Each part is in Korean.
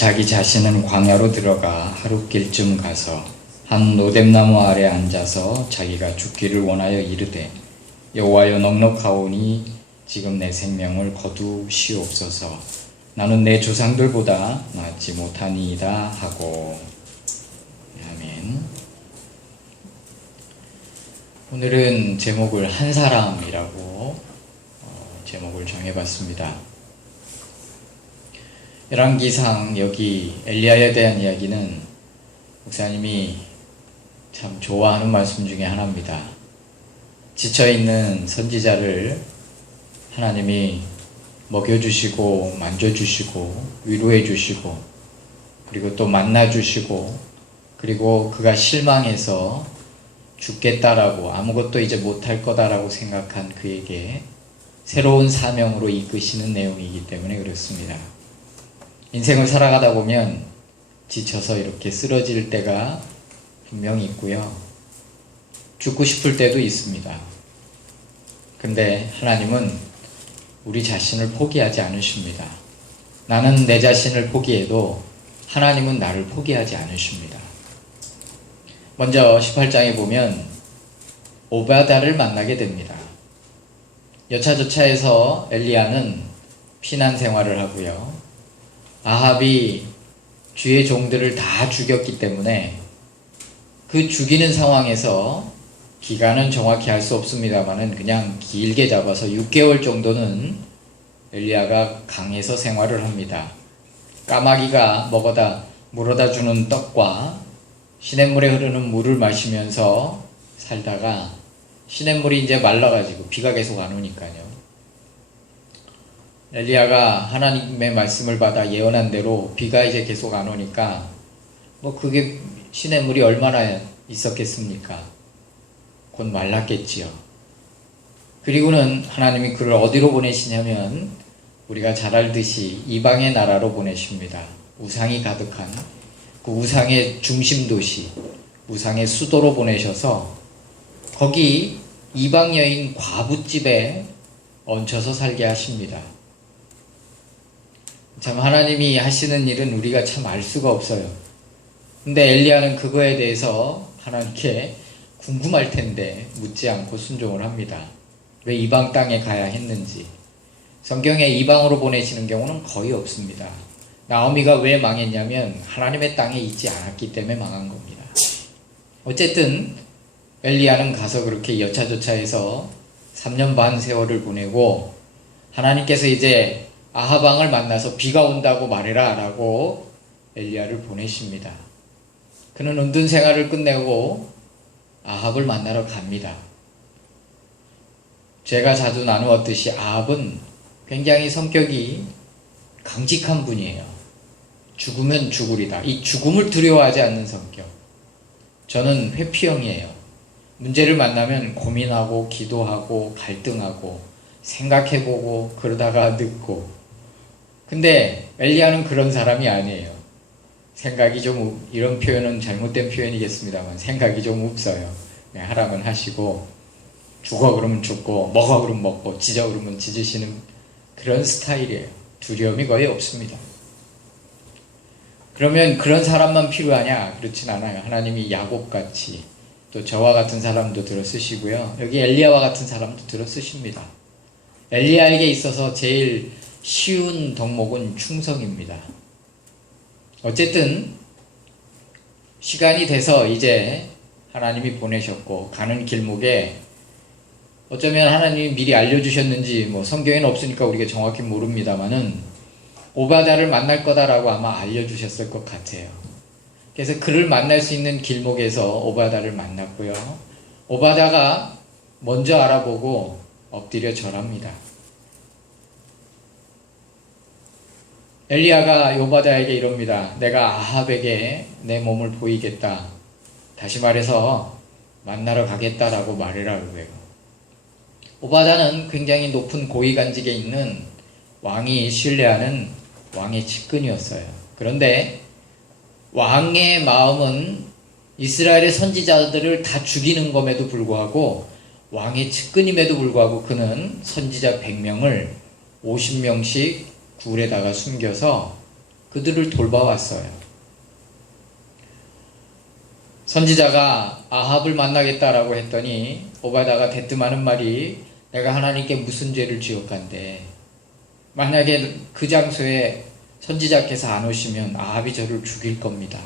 자기 자신은 광야로 들어가 하룻길쯤 가서 한 노뎀나무 아래 앉아서 자기가 죽기를 원하여 이르되, 여호와여, 넉넉하오니 지금 내 생명을 거두시옵소서. 나는 내 조상들보다 낫지 못하니이다 하고. 아멘. 오늘은 제목을 한 사람이라고 제목을 정해봤습니다. 열왕기상 여기 엘리야에 대한 이야기는 목사님이 참 좋아하는 말씀 중에 하나입니다. 지쳐있는 선지자를 하나님이 먹여주시고 만져주시고 위로해주시고 그리고 또 만나주시고 그리고 그가 실망해서 죽겠다라고 아무것도 이제 못할 거다라고 생각한 그에게 새로운 사명으로 이끄시는 내용이기 때문에 그렇습니다. 인생을 살아가다 보면 지쳐서 이렇게 쓰러질 때가 분명히 있고요. 죽고 싶을 때도 있습니다. 근데 하나님은 우리 자신을 포기하지 않으십니다. 나는 내 자신을 포기해도 하나님은 나를 포기하지 않으십니다. 먼저 18장에 보면 오바다를 만나게 됩니다. 여차저차해서 엘리야는 피난 생활을 하고요. 아합이 주의 종들을 다 죽였기 때문에 그 죽이는 상황에서 기간은 정확히 알 수 없습니다만은 그냥 길게 잡아서 6개월 정도는 엘리야가 강에서 생활을 합니다. 까마귀가 물어다 주는 떡과 시냇물에 흐르는 물을 마시면서 살다가 시냇물이 이제 말라가지고 비가 계속 안 오니까요. 엘리야가 하나님의 말씀을 받아 예언한 대로 비가 이제 계속 안 오니까 그게 시냇물이 얼마나 있었겠습니까? 곧 말랐겠지요. 그리고는 하나님이 그를 어디로 보내시냐면 우리가 잘 알듯이 이방의 나라로 보내십니다. 우상이 가득한 그 우상의 중심 도시, 우상의 수도로 보내셔서 거기 이방 여인 과부집에 얹혀서 살게 하십니다. 참 하나님이 하시는 일은 우리가 참 알 수가 없어요. 근데 엘리야는 그거에 대해서 하나님께 궁금할 텐데 묻지 않고 순종을 합니다. 왜 이방 땅에 가야 했는지. 성경에 이방으로 보내시는 경우는 거의 없습니다. 나오미가 왜 망했냐면 하나님의 땅에 있지 않았기 때문에 망한 겁니다. 어쨌든 엘리야는 가서 그렇게 여차저차해서 3년 반 세월을 보내고 하나님께서 이제 아합 왕을 만나서 비가 온다고 말해라 라고 엘리야를 보내십니다. 그는 은둔 생활을 끝내고 아합을 만나러 갑니다. 제가 자주 나누었듯이 아합은 굉장히 성격이 강직한 분이에요. 죽으면 죽으리다. 이 죽음을 두려워하지 않는 성격. 저는 회피형이에요. 문제를 만나면 고민하고 기도하고 갈등하고 생각해보고 그러다가 늦고. 근데 엘리야는 그런 사람이 아니에요. 생각이 좀, 이런 표현은 잘못된 표현이겠습니다만 생각이 좀 없어요. 하라면 하시고 죽어 그러면 죽고 먹어 그러면 먹고 짖어 그러면 짖으시는 그런 스타일이에요. 두려움이 거의 없습니다. 그러면 그런 사람만 필요하냐? 그렇진 않아요. 하나님이 야곱같이 또 저와 같은 사람도 들어 쓰시고요. 여기 엘리야와 같은 사람도 들어 쓰십니다. 엘리야에게 있어서 제일 쉬운 덕목은 충성입니다. 어쨌든 시간이 돼서 이제 하나님이 보내셨고 가는 길목에 어쩌면 하나님이 미리 알려주셨는지 성경에는 없으니까 우리가 정확히 모릅니다만은 오바다를 만날 거다라고 아마 알려주셨을 것 같아요. 그래서 그를 만날 수 있는 길목에서 오바다를 만났고요. 오바다가 먼저 알아보고 엎드려 절합니다. 엘리야가 오바다에게 이럽니다. 내가 아합에게 내 몸을 보이겠다. 다시 말해서 만나러 가겠다라고 말해라고 해요. 오바다는 굉장히 높은 고위간직에 있는 왕이 신뢰하는 왕의 측근이었어요. 그런데 왕의 마음은 이스라엘의 선지자들을 다 죽이는 것에도 불구하고 왕의 측근임에도 불구하고 그는 선지자 100명을 50명씩 굴에다가 숨겨서 그들을 돌봐왔어요. 선지자가 아합을 만나겠다라고 했더니 오바다가 대뜸하는 말이 내가 하나님께 무슨 죄를 지었간데 만약에 그 장소에 선지자께서 안 오시면 아합이 저를 죽일 겁니다.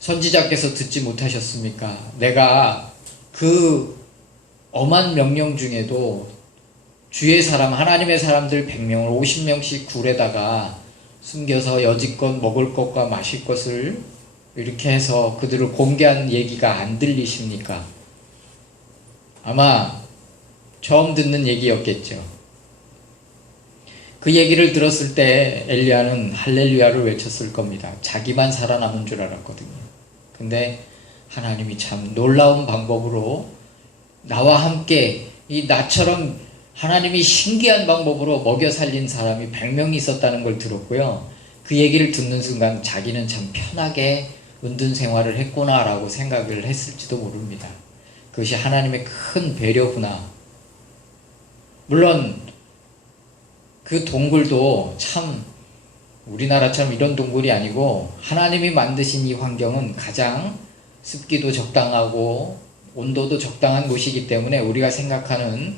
선지자께서 듣지 못하셨습니까? 내가 그 엄한 명령 중에도 주의 사람 하나님의 사람들 100명을 50명씩 굴에다가 숨겨서 여지껏 먹을 것과 마실 것을 이렇게 해서 그들을 공개한 얘기가 안 들리십니까? 아마 처음 듣는 얘기였겠죠. 그 얘기를 들었을 때 엘리야는 할렐루야를 외쳤을 겁니다. 자기만 살아남은 줄 알았거든요. 근데 하나님이 참 놀라운 방법으로 나와 함께 이 나처럼 하나님이 신기한 방법으로 먹여 살린 사람이 100명이 있었다는 걸 들었고요. 그 얘기를 듣는 순간 자기는 참 편하게 은둔 생활을 했구나라고 생각을 했을지도 모릅니다. 그것이 하나님의 큰 배려구나. 물론 그 동굴도 참 우리나라처럼 이런 동굴이 아니고 하나님이 만드신 이 환경은 가장 습기도 적당하고 온도도 적당한 곳이기 때문에 우리가 생각하는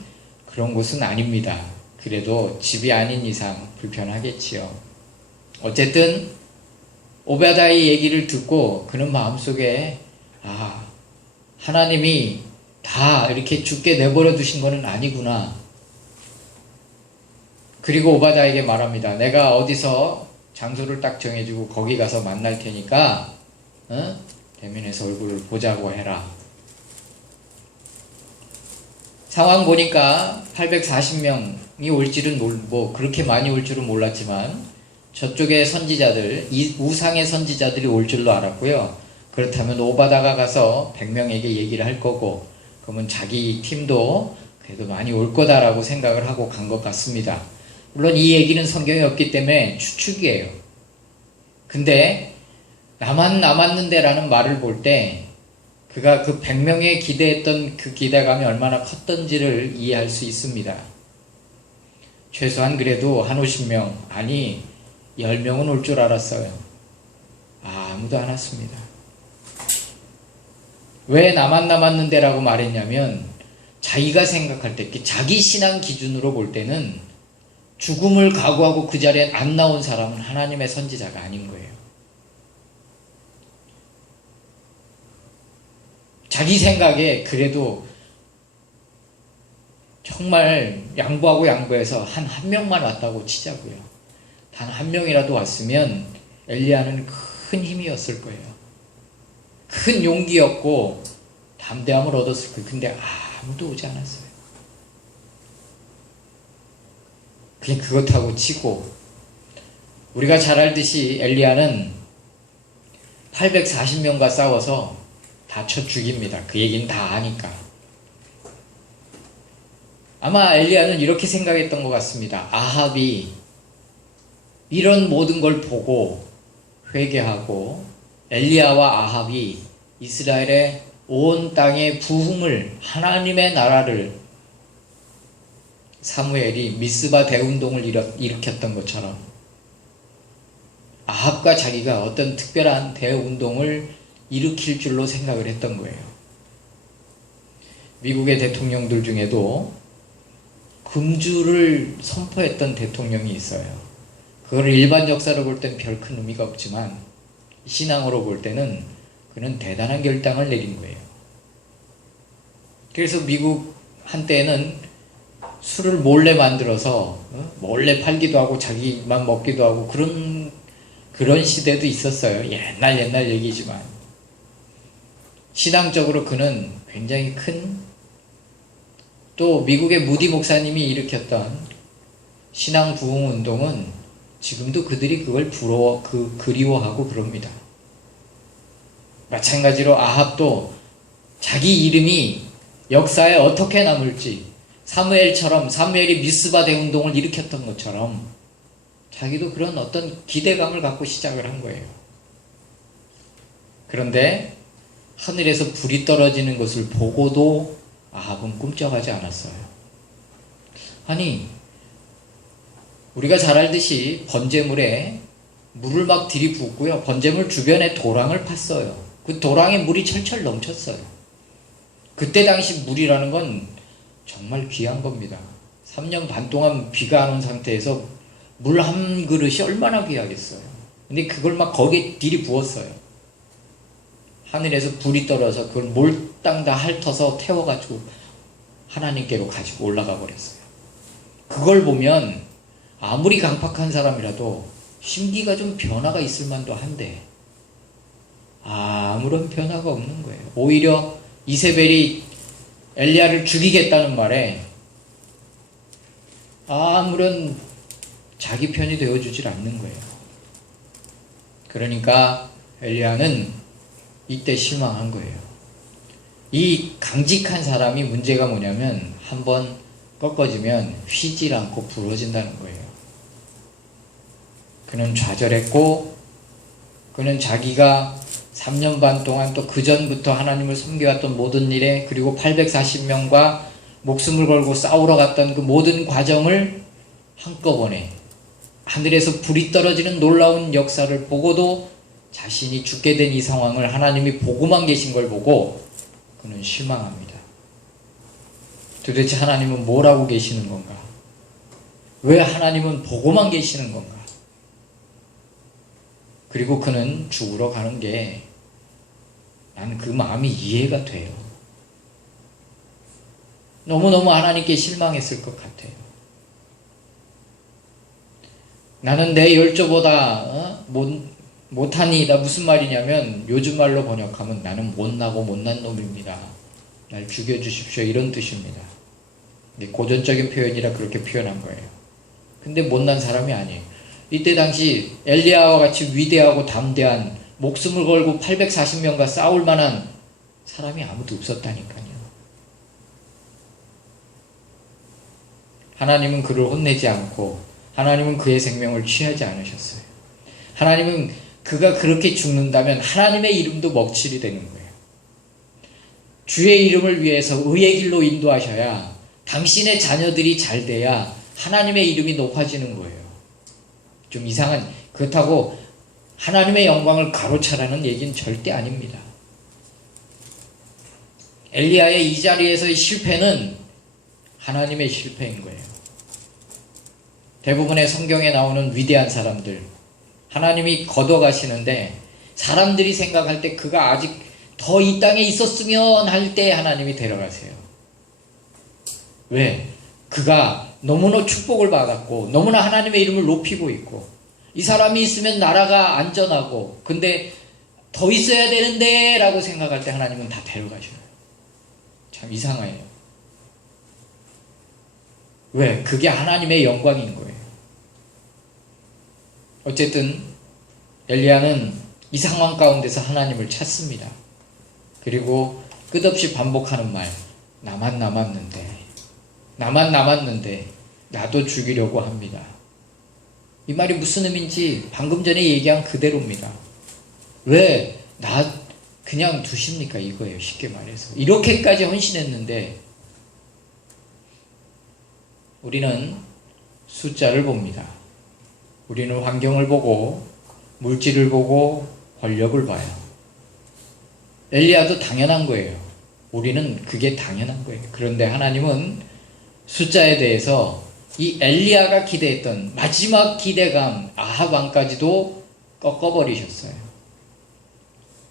그런 곳은 아닙니다. 그래도 집이 아닌 이상 불편하겠지요. 어쨌든 오베다의 얘기를 듣고 그는 마음속에 하나님이 다 이렇게 죽게 내버려 두신 것은 아니구나. 그리고 오바다에게 말합니다. 내가 어디서 장소를 딱 정해주고 거기 가서 만날 테니까 대면에서 얼굴을 보자고 해라. 상황 보니까 840명이 올 줄은 뭐 그렇게 많이 올 줄은 몰랐지만 저쪽의 선지자들, 이 우상의 선지자들이 올 줄로 알았고요. 그렇다면 오바다가 가서 100명에게 얘기를 할 거고 그러면 자기 팀도 그래도 많이 올 거다라고 생각을 하고 간 것 같습니다. 물론 이 얘기는 성경에 없기 때문에 추측이에요. 근데 나만 남았는데 라는 말을 볼 때 그가 그 100명에 기대했던 그 기대감이 얼마나 컸던지를 이해할 수 있습니다. 최소한 그래도 한 50명, 아니 10명은 올 줄 알았어요. 아무도 안 왔습니다. 왜 나만 남았는데 라고 말했냐면 자기가 생각할 때 자기 신앙 기준으로 볼 때는 죽음을 각오하고 그 자리에 안 나온 사람은 하나님의 선지자가 아닌 거예요. 자기 생각에 그래도 정말 양보해서 한 명만 왔다고 치자고요. 단 한 명이라도 왔으면 엘리야는 큰 힘이었을 거예요. 큰 용기였고 담대함을 얻었을 거예요. 근데 아무도 오지 않았어요. 그냥 그렇다고 치고 우리가 잘 알듯이 엘리야는 840명과 싸워서 다쳐 죽입니다. 그 얘기는 다 아니까. 아마 엘리야는 이렇게 생각했던 것 같습니다. 아합이 이런 모든 걸 보고 회개하고 엘리야와 아합이 이스라엘의 온 땅의 부흥을 하나님의 나라를 사무엘이 미스바 대운동을 일으켰던 것처럼 아합과 자기가 어떤 특별한 대운동을 일으킬 줄로 생각을 했던 거예요. 미국의 대통령들 중에도 금주를 선포했던 대통령이 있어요. 그걸 일반 역사로 볼 때는 별 큰 의미가 없지만 신앙으로 볼 때는 그는 대단한 결단을 내린 거예요. 그래서 미국 한때는 술을 몰래 만들어서 몰래 팔기도 하고 자기만 먹기도 하고 그런 시대도 있었어요. 옛날 얘기지만 신앙적으로 그는 굉장히 큰, 또 미국의 무디 목사님이 일으켰던 신앙 부흥 운동은 지금도 그들이 그걸 그리워하고 그럽니다. 마찬가지로 아합도 자기 이름이 역사에 어떻게 남을지 사무엘처럼, 사무엘이 미스바 대운동을 일으켰던 것처럼 자기도 그런 어떤 기대감을 갖고 시작을 한 거예요. 그런데 하늘에서 불이 떨어지는 것을 보고도 아합은 꿈쩍하지 않았어요. 아니, 우리가 잘 알듯이 번제물에 물을 막 들이붓고요. 번제물 주변에 도랑을 팠어요. 그 도랑에 물이 철철 넘쳤어요. 그때 당시 물이라는 건 정말 귀한 겁니다. 3년 반 동안 비가 안 온 상태에서 물 한 그릇이 얼마나 귀하겠어요. 근데 그걸 막 거기에 들이부었어요. 하늘에서 불이 떨어져 그걸 몰땅 다 핥아서 태워가지고 하나님께로 가지고 올라가 버렸어요. 그걸 보면 아무리 강팍한 사람이라도 심기가 좀 변화가 있을 만도 한데 아무런 변화가 없는 거예요. 오히려 이세벨이 엘리야를 죽이겠다는 말에 아무런 자기 편이 되어주질 않는 거예요. 그러니까 엘리야는 이때 실망한 거예요. 이 강직한 사람이 문제가 뭐냐면 한번 꺾어지면 휘질 않고 부러진다는 거예요. 그는 좌절했고 그는 자기가 3년 반 동안 또 그 전부터 하나님을 섬겨왔던 모든 일에 그리고 840명과 목숨을 걸고 싸우러 갔던 그 모든 과정을 한꺼번에 하늘에서 불이 떨어지는 놀라운 역사를 보고도 자신이 죽게 된 이 상황을 하나님이 보고만 계신 걸 보고 그는 실망합니다. 도대체 하나님은 뭘 하고 계시는 건가? 왜 하나님은 보고만 계시는 건가? 그리고 그는 죽으러 가는 게 나는 그 마음이 이해가 돼요. 너무너무 하나님께 실망했을 것 같아요. 나는 내 열조보다 못하니이다. 무슨 말이냐면 요즘 말로 번역하면 나는 못나고 못난 놈입니다. 날 죽여주십시오. 이런 뜻입니다. 고전적인 표현이라 그렇게 표현한 거예요. 근데 못난 사람이 아니에요. 이때 당시 엘리야와 같이 위대하고 담대한 목숨을 걸고 840명과 싸울 만한 사람이 아무도 없었다니까요. 하나님은 그를 혼내지 않고 하나님은 그의 생명을 취하지 않으셨어요. 하나님은 그가 그렇게 죽는다면 하나님의 이름도 먹칠이 되는 거예요. 주의 이름을 위해서 의의 길로 인도하셔야 당신의 자녀들이 잘 돼야 하나님의 이름이 높아지는 거예요. 좀 이상한, 그렇다고 하나님의 영광을 가로차라는 얘기는 절대 아닙니다. 엘리야의 이 자리에서의 실패는 하나님의 실패인 거예요. 대부분의 성경에 나오는 위대한 사람들, 하나님이 걷어가시는데 사람들이 생각할 때 그가 아직 더 이 땅에 있었으면 할 때 하나님이 데려가세요. 왜? 그가 너무나 축복을 받았고 너무나 하나님의 이름을 높이고 있고 이 사람이 있으면 나라가 안전하고 근데 더 있어야 되는데 라고 생각할 때 하나님은 다 데려가셔요. 참 이상해요. 왜? 그게 하나님의 영광인 거예요. 어쨌든 엘리야는 이 상황 가운데서 하나님을 찾습니다. 그리고 끝없이 반복하는 말, 나만 남았는데 나도 죽이려고 합니다. 이 말이 무슨 의미인지 방금 전에 얘기한 그대로입니다. 왜 나 그냥 두십니까? 이거예요. 쉽게 말해서. 이렇게까지 헌신했는데 우리는 숫자를 봅니다. 우리는 환경을 보고 물질을 보고 권력을 봐요. 엘리야도 당연한 거예요. 우리는 그게 당연한 거예요. 그런데 하나님은 숫자에 대해서 이 엘리야가 기대했던 마지막 기대감 아합 왕까지도 꺾어버리셨어요.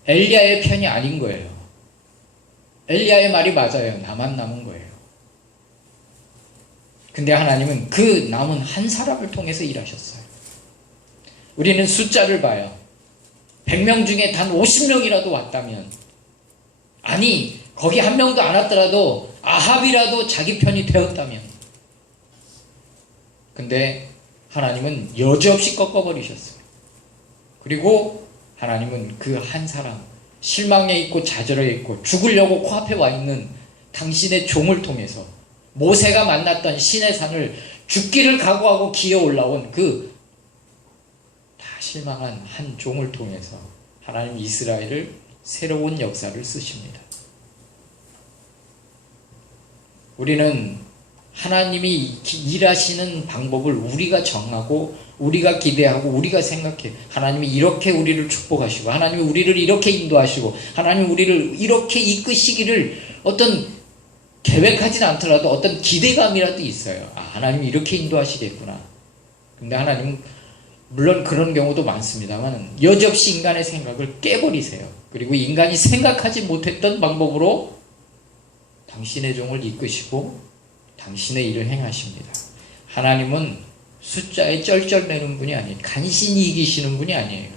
엘리야의 편이 아닌 거예요. 엘리야의 말이 맞아요. 나만 남은 거예요. 근데 하나님은 그 남은 한 사람을 통해서 일하셨어요. 우리는 숫자를 봐요. 100명 중에 단 50명이라도 왔다면, 아니 거기 한 명도 안 왔더라도 아합이라도 자기 편이 되었다면, 근데 하나님은 여지없이 꺾어버리셨어요. 그리고 하나님은 그 한 사람, 실망에 있고 좌절에 있고 죽으려고 코앞에 와 있는 당신의 종을 통해서 모세가 만났던 신의 산을 죽기를 각오하고 기어 올라온 그 다 실망한 한 종을 통해서 하나님 이스라엘을 새로운 역사를 쓰십니다. 우리는 하나님이 일하시는 방법을 우리가 정하고 우리가 기대하고 우리가 생각해. 하나님이 이렇게 우리를 축복하시고 하나님이 우리를 이렇게 인도하시고 하나님이 우리를 이렇게 이끄시기를 어떤 계획하진 않더라도 어떤 기대감이라도 있어요. 아, 하나님이 이렇게 인도하시겠구나. 근데 하나님은 물론 그런 경우도 많습니다만 여지없이 인간의 생각을 깨버리세요. 그리고 인간이 생각하지 못했던 방법으로 당신의 종을 이끄시고 당신의 일을 행하십니다. 하나님은 숫자에 쩔쩔매는 분이 아니에요. 간신히 이기시는 분이 아니에요.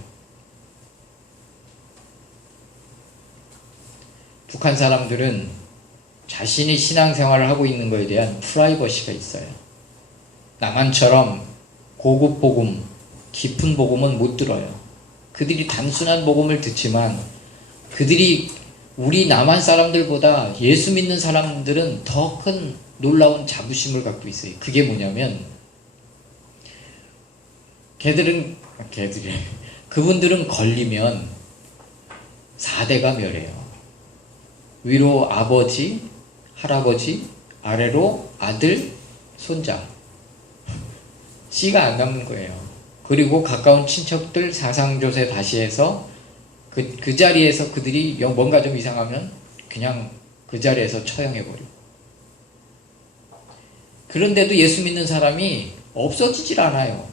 북한 사람들은 자신이 신앙생활을 하고 있는 것에 대한 프라이버시가 있어요. 남한처럼 고급 복음, 깊은 복음은 못 들어요. 그들이 단순한 복음을 듣지만 그들이 우리 남한 사람들보다 예수 믿는 사람들은 더 큰 놀라운 자부심을 갖고 있어요. 그게 뭐냐면 그분들은 걸리면 4대가 멸해요. 위로 아버지, 할아버지, 아래로 아들, 손자. 씨가 안 남는 거예요. 그리고 가까운 친척들 사상조세 다시 해서 그 자리에서 그들이 뭔가 좀 이상하면 그냥 그 자리에서 처형해버리고. 그런데도 예수 믿는 사람이 없어지질 않아요.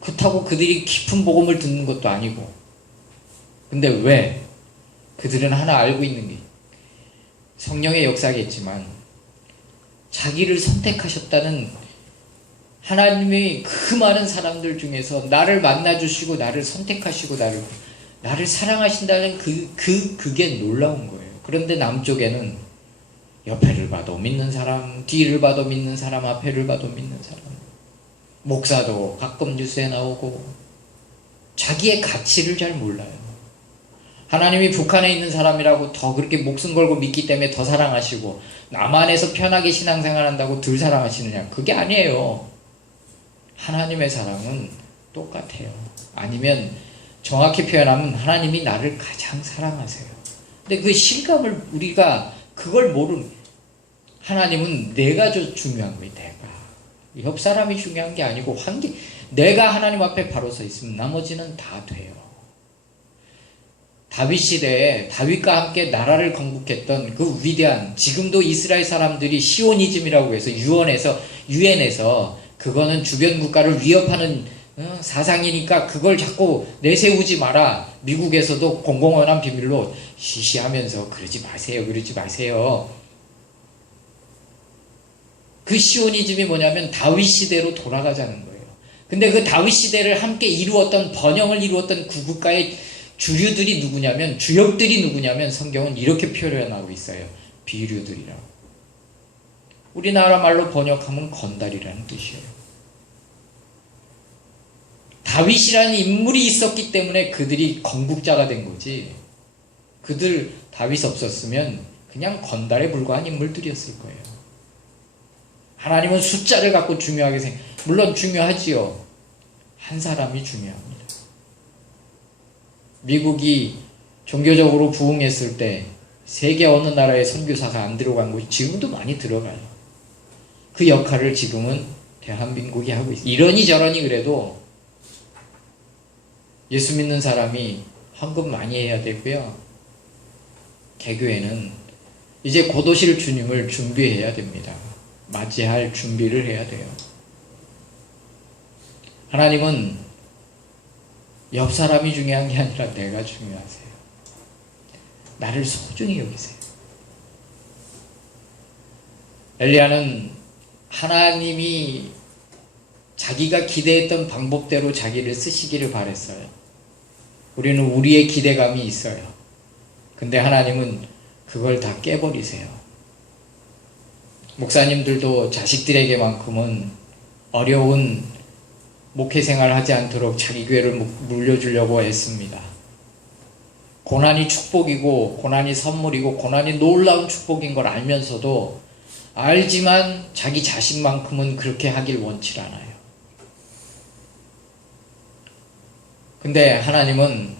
그렇다고 그들이 깊은 복음을 듣는 것도 아니고. 근데 왜? 그들은 하나 알고 있는 게 성령의 역사겠지만 자기를 선택하셨다는 하나님이 그 많은 사람들 중에서 나를 만나주시고 나를 선택하시고 나를 사랑하신다는 그게 놀라운 거예요. 그런데 남쪽에는 옆에를 봐도 믿는 사람, 뒤를 봐도 믿는 사람, 앞에를 봐도 믿는 사람, 목사도 가끔 뉴스에 나오고 자기의 가치를 잘 몰라요. 하나님이 북한에 있는 사람이라고 더 그렇게 목숨 걸고 믿기 때문에 더 사랑하시고 남한에서 편하게 신앙생활 한다고 덜 사랑하시느냐? 그게 아니에요. 하나님의 사랑은 똑같아요. 아니면 정확히 표현하면 하나님이 나를 가장 사랑하세요. 근데 그 실감을 우리가 그걸 하나님은 내가 중요한 거예요. 내가. 옆 사람이 중요한 게 아니고 내가 하나님 앞에 바로 서 있으면 나머지는 다 돼요. 다윗 시대에 다윗과 함께 나라를 건국했던 그 위대한, 지금도 이스라엘 사람들이 시오니즘이라고 해서 유엔에서 그거는 주변 국가를 위협하는 사상이니까 그걸 자꾸 내세우지 마라. 미국에서도 공공연한 비밀로 시시하면서 그러지 마세요. 그 시오니즘이 뭐냐면 다윗 시대로 돌아가자는 거예요. 근데 그 다윗 시대를 함께 이루었던, 번영을 이루었던 구국가의 주류들이 누구냐면, 주역들이 누구냐면 성경은 이렇게 표현하고 있어요. 비류들이라고. 우리나라 말로 번역하면 건달이라는 뜻이에요. 다윗이라는 인물이 있었기 때문에 그들이 건국자가 된 거지. 다윗 없었으면 그냥 건달에 불과한 인물들이었을 거예요. 하나님은 숫자를 갖고 중요하게 물론 중요하지요. 한 사람이 중요합니다. 미국이 종교적으로 부흥했을 때 세계 어느 나라에 선교사가 안 들어간 곳이 지금도 많이 들어가요. 그 역할을 지금은 대한민국이 하고 있어요. 이러니 저러니 그래도 예수 믿는 사람이 헌금 많이 해야 되고요. 개교회는 이제 곧 오실 주님을 준비해야 됩니다. 맞이할 준비를 해야 돼요. 하나님은 옆 사람이 중요한 게 아니라 내가 중요하세요. 나를 소중히 여기세요. 엘리야는 하나님이 자기가 기대했던 방법대로 자기를 쓰시기를 바랬어요. 우리는 우리의 기대감이 있어요. 근데 하나님은 그걸 다 깨버리세요. 목사님들도 자식들에게만큼은 어려운 목회생활을 하지 않도록 자기 교회를 물려주려고 했습니다. 고난이 축복이고 고난이 선물이고 고난이 놀라운 축복인 걸 알면서도 알지만 자기 자식만큼은 그렇게 하길 원치 않아요. 근데 하나님은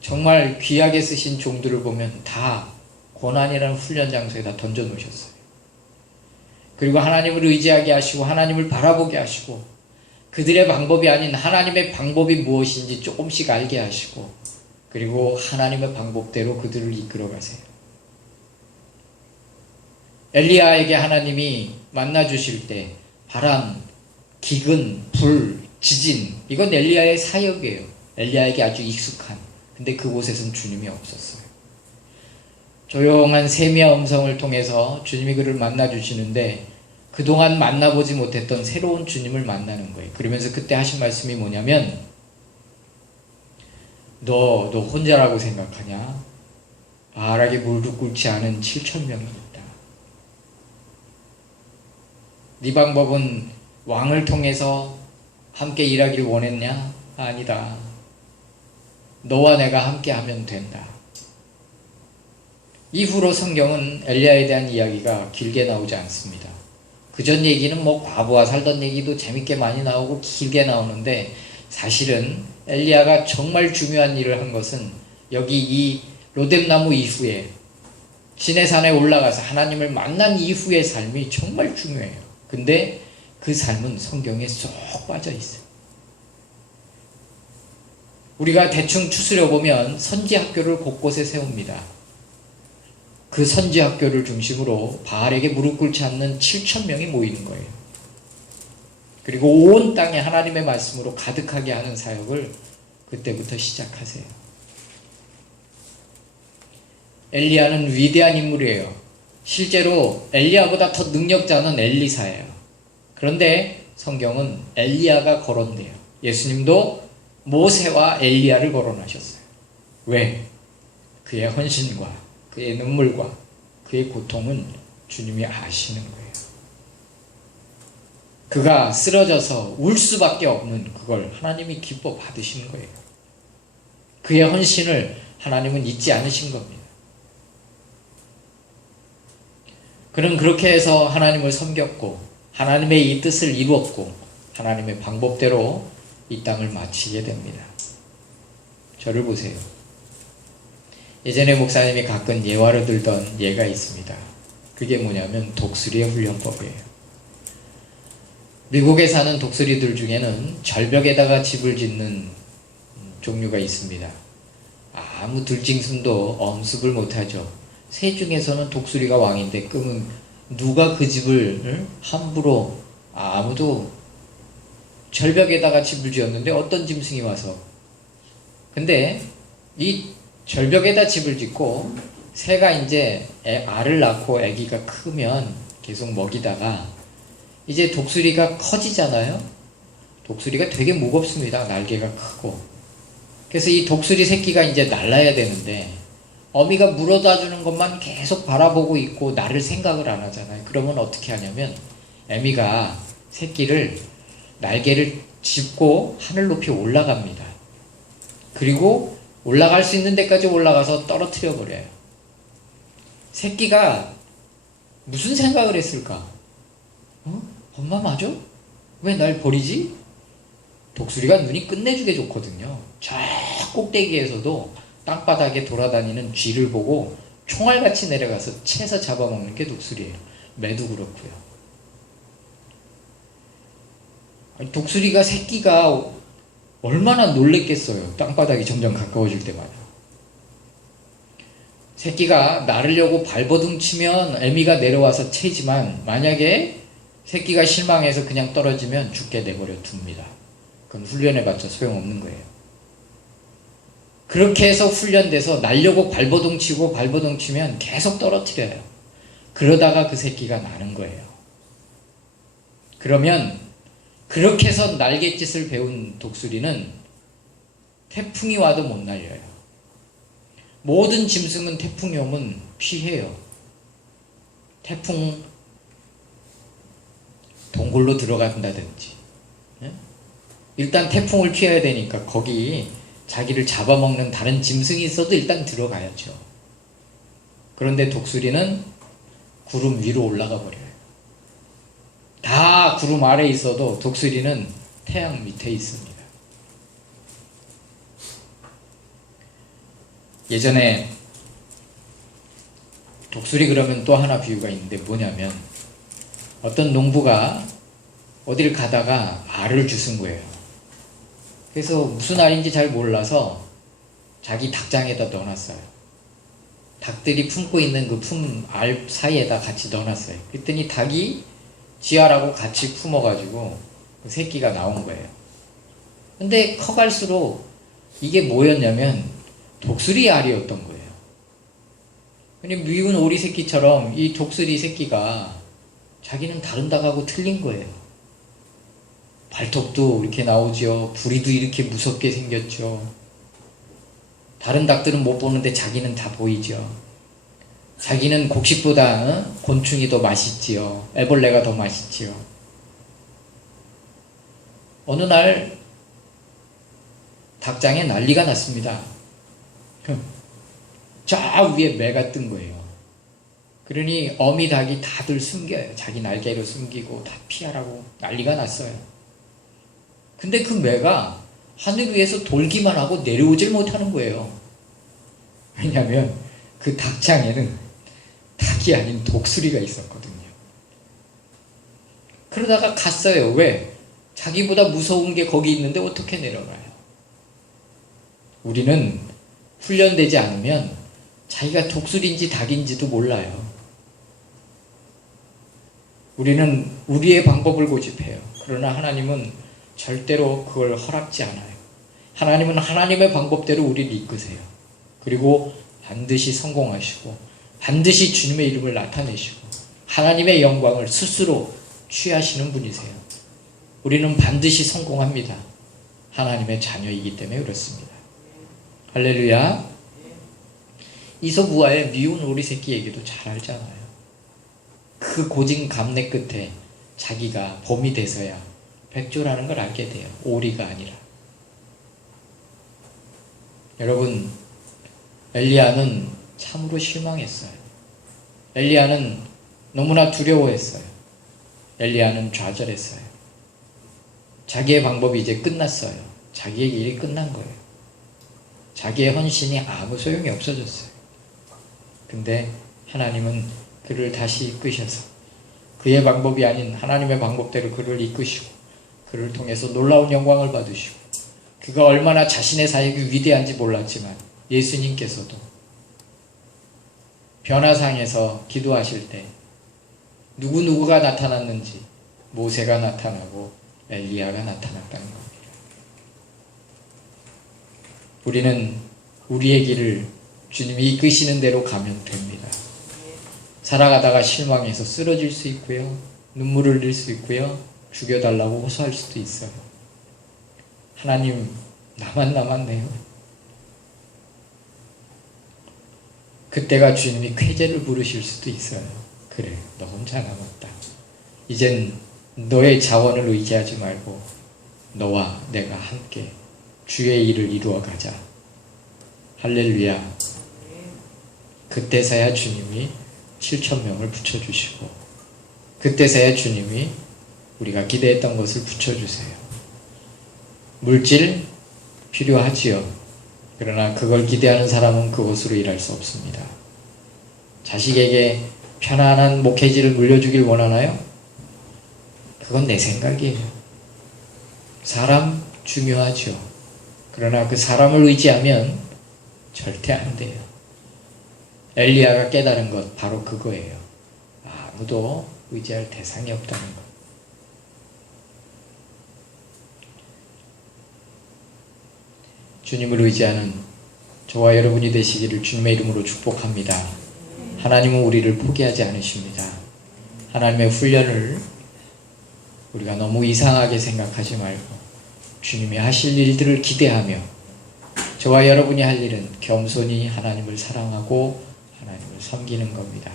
정말 귀하게 쓰신 종들을 보면 다 고난이라는 훈련 장소에다 던져 놓으셨어요. 그리고 하나님을 의지하게 하시고 하나님을 바라보게 하시고 그들의 방법이 아닌 하나님의 방법이 무엇인지 조금씩 알게 하시고 그리고 하나님의 방법대로 그들을 이끌어 가세요. 엘리야에게 하나님이 만나 주실 때 바람, 기근, 불, 지진 이건 엘리야의 사역이에요. 엘리야에게 아주 익숙한. 근데 그곳에선 주님이 없었어요. 조용한 세미한 음성을 통해서 주님이 그를 만나 주시는데 그동안 만나보지 못했던 새로운 주님을 만나는 거예요. 그러면서 그때 하신 말씀이 뭐냐면 너 혼자라고 생각하냐? 바알에게 무릎 꿇지 않은 7,000명이 있다. 네 방법은 왕을 통해서 함께 일하길 원했냐? 아니다. 너와 내가 함께 하면 된다. 이후로 성경은 엘리야에 대한 이야기가 길게 나오지 않습니다. 그전 얘기는 과부와 살던 얘기도 재밌게 많이 나오고 길게 나오는데 사실은 엘리야가 정말 중요한 일을 한 것은 여기 이 로뎀나무 이후에 시내산에 올라가서 하나님을 만난 이후의 삶이 정말 중요해요. 근데 그 삶은 성경에 쏙 빠져 있어요. 우리가 대충 추스려 보면 선지 학교를 곳곳에 세웁니다. 그 선지 학교를 중심으로 바알에게 무릎 꿇지 않는 7,000명이 모이는 거예요. 그리고 온 땅에 하나님의 말씀으로 가득하게 하는 사역을 그때부터 시작하세요. 엘리야는 위대한 인물이에요. 실제로 엘리야보다 더 능력자는 엘리사예요. 그런데 성경은 엘리야가 거론돼요. 예수님도 모세와 엘리야를 거론하셨어요. 왜? 그의 헌신과 그의 눈물과 그의 고통은 주님이 아시는 거예요. 그가 쓰러져서 울 수밖에 없는 그걸 하나님이 기뻐 받으시는 거예요. 그의 헌신을 하나님은 잊지 않으신 겁니다. 그는 그렇게 해서 하나님을 섬겼고 하나님의 이 뜻을 이루었고 하나님의 방법대로 이 땅을 마치게 됩니다. 저를 보세요. 예전에 목사님이 가끔 예화로 들던 예가 있습니다. 그게 뭐냐면 독수리의 훈련법이에요. 미국에 사는 독수리들 중에는 절벽에다가 집을 짓는 종류가 있습니다. 아무 들짐승도 엄습을 못하죠. 새 중에서는 독수리가 왕인데 그러면 누가 그 집을 함부로 아무도 절벽에다가 집을 지었는데 어떤 짐승이 와서 근데 이 절벽에다 집을 짓고 새가 이제 알을 낳고 아기가 크면 계속 먹이다가 이제 독수리가 커지잖아요. 독수리가 되게 무겁습니다. 날개가 크고. 그래서 이 독수리 새끼가 이제 날아야 되는데 어미가 물어다 주는 것만 계속 바라보고 있고 나를 생각을 안 하잖아요. 그러면 어떻게 하냐면 애미가 새끼를 날개를 짚고 하늘 높이 올라갑니다. 그리고 올라갈 수 있는 데까지 올라가서 떨어뜨려 버려요. 새끼가 무슨 생각을 했을까? 엄마 맞아? 왜 날 버리지? 독수리가 눈이 끝내주게 좋거든요. 저 꼭대기에서도 땅바닥에 돌아다니는 쥐를 보고 총알같이 내려가서 채서 잡아먹는 게 독수리예요. 매도 그렇고요. 독수리가 새끼가 얼마나 놀랬겠어요. 땅바닥이 점점 가까워질 때마다. 새끼가 나르려고 발버둥 치면 애미가 내려와서 채지만 만약에 새끼가 실망해서 그냥 떨어지면 죽게 내버려 둡니다. 그건 훈련해봤자 소용없는 거예요. 그렇게 해서 훈련돼서 날려고 발버둥 치고 발버둥 치면 계속 떨어뜨려요. 그러다가 그 새끼가 나는 거예요. 그러면 그렇게 해서 날갯짓을 배운 독수리는 태풍이 와도 못 날려요. 모든 짐승은 태풍이 오면 피해요. 태풍 동굴로 들어간다든지. 일단 태풍을 피해야 되니까 거기 자기를 잡아먹는 다른 짐승이 있어도 일단 들어가야죠. 그런데 독수리는 구름 위로 올라가 버려요. 다 구름 아래에 있어도 독수리는 태양 밑에 있습니다. 예전에 독수리 그러면 또 하나 비유가 있는데 뭐냐면 어떤 농부가 어디를 가다가 알을 주운 거예요. 그래서 무슨 알인지 잘 몰라서 자기 닭장에다 넣어놨어요. 닭들이 품고 있는 그 알 사이에다 같이 넣어놨어요. 그랬더니 닭이 지 알하고 같이 품어가지고 그 새끼가 나온 거예요. 근데 커갈수록 이게 뭐였냐면 독수리 알이었던 거예요. 근데 미운 오리 새끼처럼 이 독수리 새끼가 자기는 다른 닭하고 틀린 거예요. 발톱도 이렇게 나오죠. 부리도 이렇게 무섭게 생겼죠. 다른 닭들은 못 보는데 자기는 다 보이죠. 자기는 곡식보다 곤충이 더 맛있지요. 애벌레가 더 맛있지요. 어느 날 닭장에 난리가 났습니다. 저 위에 매가 뜬 거예요. 그러니 어미 닭이 다들 숨겨요. 자기 날개로 숨기고 다 피하라고 난리가 났어요. 근데 그 매가 하늘 위에서 돌기만 하고 내려오질 못하는 거예요. 왜냐하면 그 닭장에는 닭이 아닌 독수리가 있었거든요. 그러다가 갔어요. 왜? 자기보다 무서운 게 거기 있는데 어떻게 내려가요? 우리는 훈련되지 않으면 자기가 독수리인지 닭인지도 몰라요. 우리는 우리의 방법을 고집해요. 그러나 하나님은 절대로 그걸 허락지 않아요. 하나님은 하나님의 방법대로 우리를 이끄세요. 그리고 반드시 성공하시고 반드시 주님의 이름을 나타내시고 하나님의 영광을 스스로 취하시는 분이세요. 우리는 반드시 성공합니다. 하나님의 자녀이기 때문에 그렇습니다. 할렐루야. 이솝우화의 미운 오리 새끼 얘기도 잘 알잖아요. 그 고진 감내 끝에 자기가 봄이 돼서야 백조라는 걸 알게 돼요. 오리가 아니라. 여러분, 엘리야는 참으로 실망했어요. 엘리야는 너무나 두려워했어요. 엘리야는 좌절했어요. 자기의 방법이 이제 끝났어요. 자기의 일이 끝난 거예요. 자기의 헌신이 아무 소용이 없어졌어요. 근데 하나님은 그를 다시 이끄셔서 그의 방법이 아닌 하나님의 방법대로 그를 이끄시고 그를 통해서 놀라운 영광을 받으시고 그가 얼마나 자신의 사역이 위대한지 몰랐지만 예수님께서도 변화상에서 기도하실 때 누구누구가 나타났는지 모세가 나타나고 엘리야가 나타났다는 겁니다. 우리는 우리의 길을 주님이 이끄시는 대로 가면 됩니다. 살아가다가 실망해서 쓰러질 수 있고요. 눈물을 흘릴 수 있고요. 죽여달라고 호소할 수도 있어요. 하나님, 나만 남았네요. 그때가 주님이 쾌재를 부르실 수도 있어요. 그래, 너 혼자 남았다. 이젠 너의 자원을 의지하지 말고 너와 내가 함께 주의 일을 이루어 가자. 할렐루야. 그때서야 주님이 7,000명을 붙여주시고 그때서야 주님이 우리가 기대했던 것을 붙여주세요. 물질 필요하지요. 그러나 그걸 기대하는 사람은 그것으로 일할 수 없습니다. 자식에게 편안한 목회지를 물려주길 원하나요? 그건 내 생각이에요. 사람 중요하죠. 그러나 그 사람을 의지하면 절대 안 돼요. 엘리야가 깨달은 것 바로 그거예요. 아무도 의지할 대상이 없다는 것. 주님을 의지하는 저와 여러분이 되시기를 주님의 이름으로 축복합니다. 하나님은 우리를 포기하지 않으십니다. 하나님의 훈련을 우리가 너무 이상하게 생각하지 말고 주님이 하실 일들을 기대하며 저와 여러분이 할 일은 겸손히 하나님을 사랑하고 하나님을 섬기는 겁니다.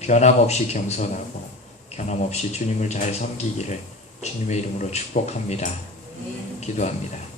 변함없이 겸손하고 변함없이 주님을 잘 섬기기를 주님의 이름으로 축복합니다. 기도합니다.